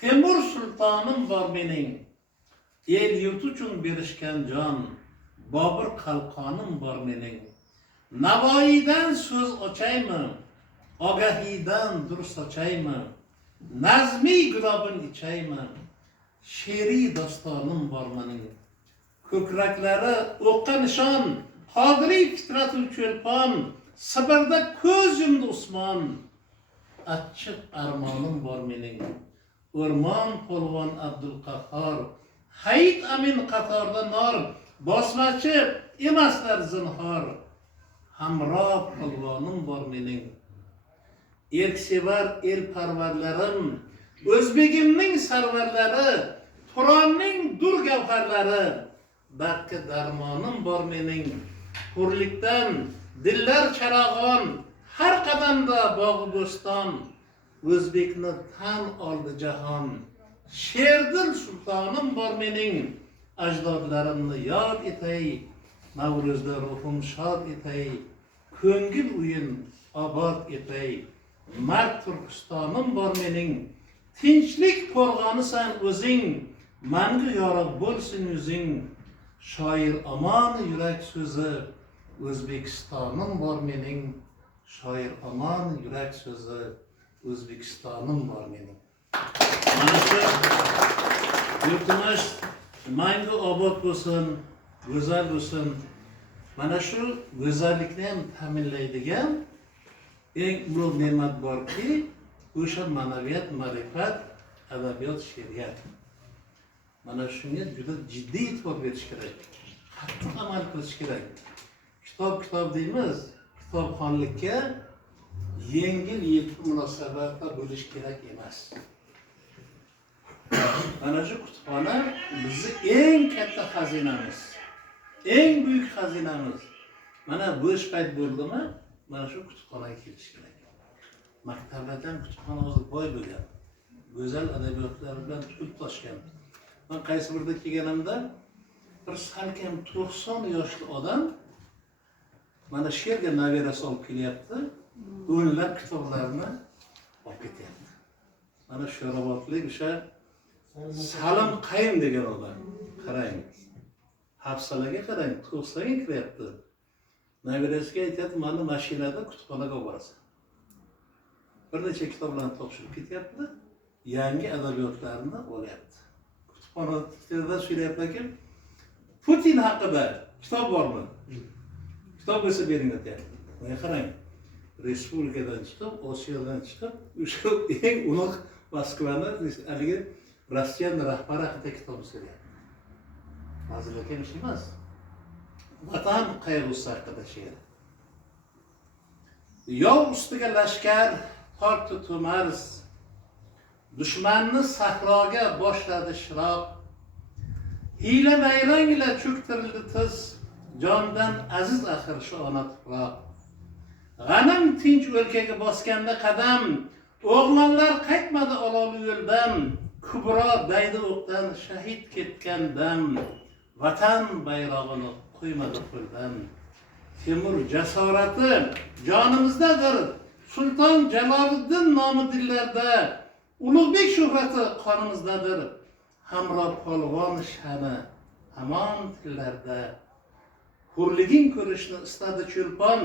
Temur sultanım var benim, el yurt uchun berishgan jon, Bobur qalqonim var mening. Navoiydan so'z ochaymi, Ogahidan dur sochaymi, Nazmiy gulobin ichaymi, she'riy dostonim var mening. Ko'kraklari o'qqa nishon, Qodiriy fitratu cho'lpon, Sibirda ko'z yumdi Usmon, achchiq armonim var mening. O'rmon polvon Abdulqahhor, Hayit Amin qatorda nor, bosmachi emaslar zinhor. Hamro polvonim var mening. Erksevar parvarlarim, O'zbegimning sarvarlari, Turonning dur gavharlari. Baxtga darmonim var mening. Hurlikdan dillar charog'on, har qadamda bog'i bo'ston. O'zbekni tan oldi jahon. Sherdil sultonim var mening. Ajdodlarimni yod etay, Navruzda ruhim shod etay, ko'ngil uyim obod etay. Mard Turkistonim var mening. Tinchlik qo'rg'onisan o'zing, mangu yorug' bo'lsin yuzing. Shoir amon yurak so'zi, O'zbekistonim var mening. Shoir amon yurak so'zi, O'zbekistonim var mening. Mana shu yurtimiz mangu obod bo'lsin, go'zal bo'lsin. Mana shu go'zallikni ham ta'minlaydigan eng ulug' ne'mat borki, o'sha ma'naviyat, ma'rifat, adabiyot, she'riyat. Mana shunga juda jiddiy e'tibor berish kerak. Qattiq amal qilish kerak. Kitob deymiz, kitobxonlikka yengil-yelpi munosabatda bo'lish kerak emas. Mana shu kutubxona bizni eng katta xazinamiz. Eng buyuk xazinamiz. Mana bo'sh payt bo'ldimi, mana shu kutubxonaga kelish kerak. Maktablardan kutubxona hozir boy bo'lgan. Go'zal adabiyotlar bilan to'lib toshgan. Men qaysi birda kelganimda bir salkam 90 yoshli odam mana shu yerga nabirasi olib kelyapti. O'nlab kitoblarni olib ketyapti. Mana shu robotlik o'sha Salim Qayim degan odam. Qarang. Hafsalaga qarang, 90 ga kiryapti. Nabirasiga aytayapti, "Meni mashinada kutubxonaga olib borasan." Bir necha kitoblarni topshirib ketyapti. Yangi adabiyotlarni olyapti. Kutubxonada so'rayapti-ki, Putin haqida kitob bormi? Kitob bo'lsa bering deyapti. Mana qarang. Respublikadan chiqib, Osiyodan chiqib, o'sha eng ulug' Moskvani, haligi Rossiya rahbari haqida kitob so'rayapti. Hazırlakan ish emas. Vatan qayg'usi haqida she'r. Yov ustiga lashkar tortdi to'mars, dushmanni sahroga boshladi shiroq. Hiyla nayrang ila cho'ktirildi tiz, jondan aziz axir shu ona tuproq. G'anim tinch o'lkaga bosganda qadam, o'g'lonlar qaytmadi olovli yo'ldan. Kubro daydi o'qdan shahid ketgan dam, vatan bayrog'ini qo'ymadi qo'ldan. Temur jasorati jonimizdadir, Sulton Jaloliddin nomi dillarda, Ulug'bek shuhrati qonimizdadir. Hamro polvon sha'ni hamon tillarda. Hurliging ko'rishni istadi cho'lpon,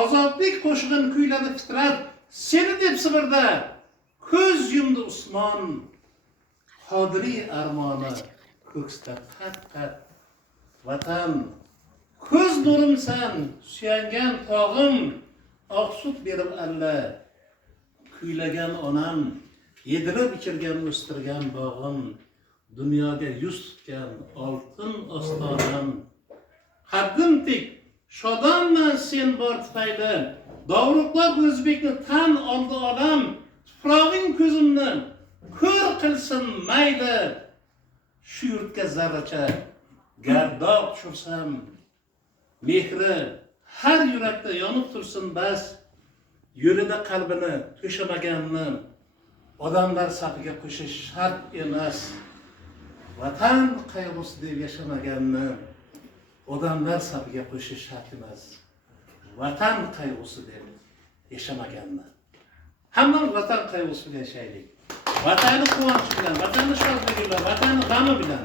ozodlik qo'shig'in kuyladi fitrat. Seni deb Sibirda ko'z yumdi Usmon. Qodiriy armoni ko'ksda qat-qat. Vatan ko'z nurimsan, suyangan tog'im, oqsut berib alla. Kuylagan onam, yedirib ichirgan o'stirgan bog'im, dunyoga yuz tutgan oltin ostonam. Qaddim tik, shodonman sen bor tufayli, Dovruqlab O'zbekni tan oldi olam. Tuprog'ing ko'zimni ko'r qilsin mayli. Shu yurtga zarracha gardoq tushursam, mehri har yurakda yonib tursin bas. Yo'lida qalbini to'shamaganni odamlar safiga qo'shish shart emas. Vatan qayg'usi deb yashamaganni odamlar safiga qo'shish shart emas. Vatan qayg'usi deb yashamaganni. Hammamiz vatan qayg'usida yashaylik. Vatanı quvonchi bilan, vatanni shodligi bilan, vatanni g'ami bilan.